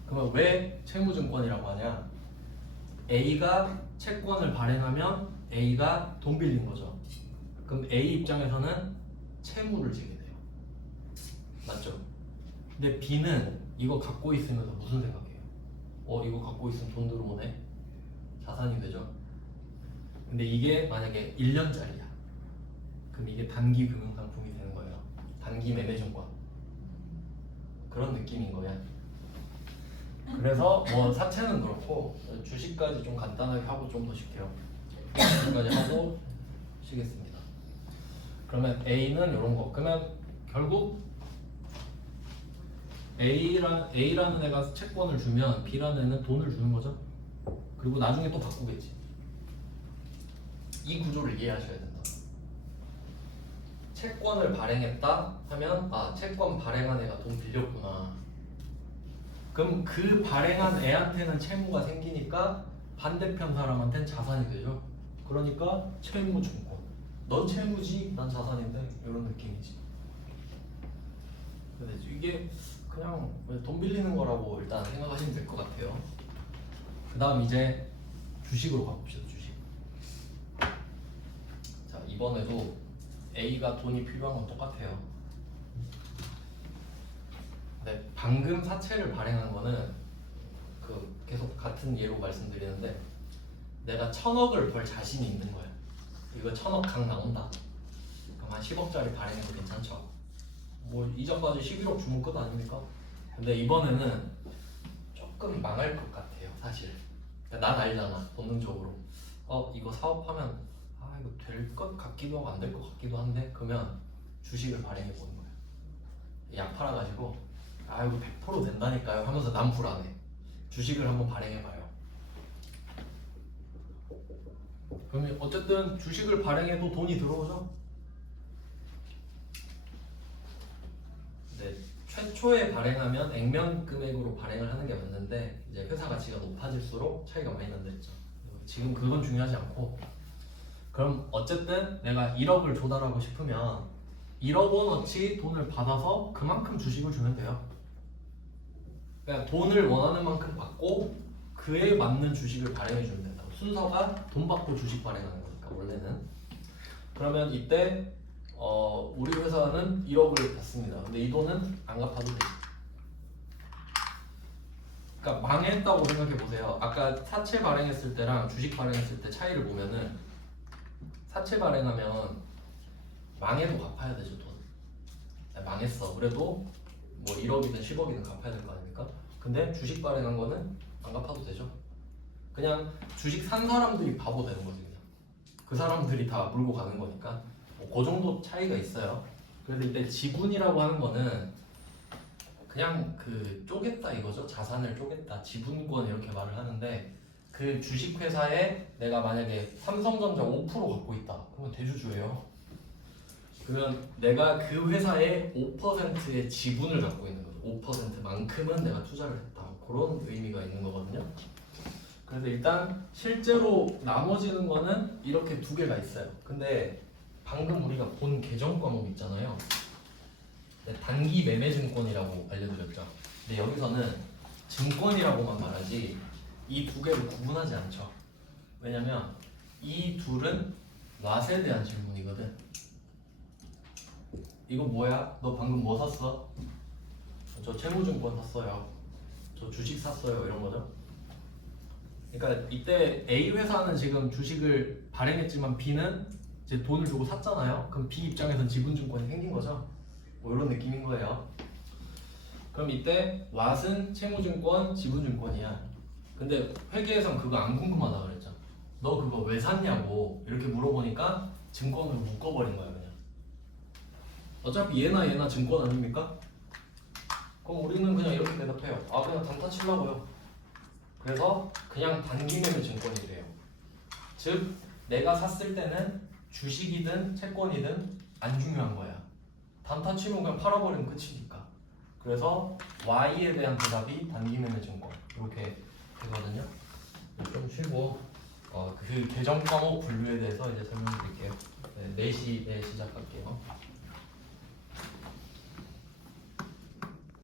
그러면 왜 채무증권이라고 하냐? A가 채권을 발행하면 A가 돈 빌린 거죠. 그럼 A 입장에서는 채무를 지게 돼요. 맞죠? 근데 B는 이거 갖고 있으면서 무슨 생각해요? 이거 갖고 있으면 돈 들어오네. 자산이 되죠. 근데 이게 만약에 1년짜리야. 그럼 이게 단기 금융상품이 되는 거예요. 단기 매매증권. 그런 느낌인 거야. 그래서 뭐 사채는 그렇고 주식까지 좀 간단하게 하고 좀 더 쉴게요. 주식까지 하고 쉬겠습니다. 그러면 A는 이런 거. 그러면 결국 A라는 애가 채권을 주면 B라는 애는 돈을 주는 거죠. 그리고 나중에 또 바꾸겠지. 이 구조를 이해하셔야 된다. 채권을 발행했다 하면 채권 발행한 애가 돈 빌렸구나. 그럼 그 발행한 애한테는 채무가 생기니까 반대편 사람한테는 자산이 되죠. 그러니까 채무증권. 넌 채무지, 난 자산인데 이런 느낌이지. 근데 이게 그냥 돈 빌리는 거라고 일단 생각하시면 될 것 같아요. 그 다음 이제 주식으로 가봅시다. 주식. 자, 이번에도 A가 돈이 필요한 건 똑같아요. 근데 방금 사채를 발행한 거는 계속 같은 예로 말씀드리는데 내가 1,000억을 벌 자신이 있는 거야. 이거 1,000억 강 나온다. 그럼 한 10억짜리 발행해도 괜찮죠. 뭐 이전까지 11억 주면 끝 아닙니까? 근데 이번에는 조금 망할 것 같아요, 사실. 그러니까 난 알잖아, 본능적으로. 이거 사업하면 이거 될 것 같기도 하고 안 될 것 같기도 한데 그러면 주식을 발행해 보는 거예요. 약 팔아가지고 이거 100% 된다니까요 하면서 난 불안해. 주식을 한번 발행해봐요. 그러면 어쨌든 주식을 발행해도 돈이 들어오죠. 네, 최초에 발행하면 액면 금액으로 발행을 하는 게 맞는데 이제 회사 가치가 높아질수록 차이가 많이 난다했죠. 지금 그건 중요하지 않고 그럼 어쨌든 내가 1억을 조달하고 싶으면 1억 원어치 돈을 받아서 그만큼 주식을 주면 돼요. 그러니까 돈을 원하는 만큼 받고 그에 맞는 주식을 발행해 주면 된다고. 순서가 돈 받고 주식 발행하는 거니까 원래는. 그러면 이때 우리 회사는 1억을 받습니다. 근데 이 돈은 안 갚아도 돼요. 그러니까 망했다고 생각해 보세요. 아까 사채 발행했을 때랑 주식 발행했을 때 차이를 보면은 사채 발행하면 망해도 갚아야 되죠, 돈. 망했어. 그래도 뭐 1억이든 10억이든 갚아야 될 거 아닙니까? 근데 주식 발행한 거는 안 갚아도 되죠. 그냥 주식 산 사람들이 바보 되는 거지, 그냥. 그 사람들이 다 물고 가는 거니까. 그 정도 차이가 있어요. 그래서 이때 지분이라고 하는 거는 그냥 쪼갰다 이거죠. 자산을 쪼갰다. 지분권 이렇게 말을 하는데 그 주식회사에 내가 만약에 삼성전자 5% 갖고 있다. 그러면 대주주예요. 그러면 내가 그 회사의 5%의 지분을 갖고 있는 거죠. 5%만큼은 내가 투자를 했다. 그런 의미가 있는 거거든요. 그래서 일단 실제로 나머지는 거는 이렇게 두 개가 있어요. 근데 방금 우리가 본 개정 과목 있잖아요. 단기 매매증권이라고 알려드렸죠. 근데 여기서는 증권이라고만 말하지 이 두 개를 구분하지 않죠. 왜냐면 이 둘은 낫에 대한 질문이거든. 이거 뭐야? 너 방금 뭐 샀어? 저 채무증권 샀어요. 저 주식 샀어요. 이런 거죠. 그러니까 이때 A 회사는 지금 주식을 발행했지만 B는 이제 돈을 주고 샀잖아요. 그럼 B 입장에선 지분증권이 생긴 거죠. 뭐 이런 느낌인 거예요. 그럼 이때 왓은 채무증권, 지분증권이야. 근데 회계에선 그거 안 궁금하다 그랬죠. 너 그거 왜 샀냐고 이렇게 물어보니까 증권으로 묶어버린 거야 그냥. 어차피 얘나 증권 아닙니까? 그럼 우리는 그냥 이렇게 대답해요. 그냥 단타 치려고요. 그래서 그냥 단기 매매 증권이 돼요. 즉 내가 샀을 때는 주식이든 채권이든 안 중요한 거야. 단타 치면 그냥 팔아버리면 끝이니까. 그래서 Y에 대한 대답이 단기 매매 증권 이렇게 되거든요. 좀 쉬고 그 개정 과목 분류에 대해서 이제 설명드릴게요. 4시에 시작할게요.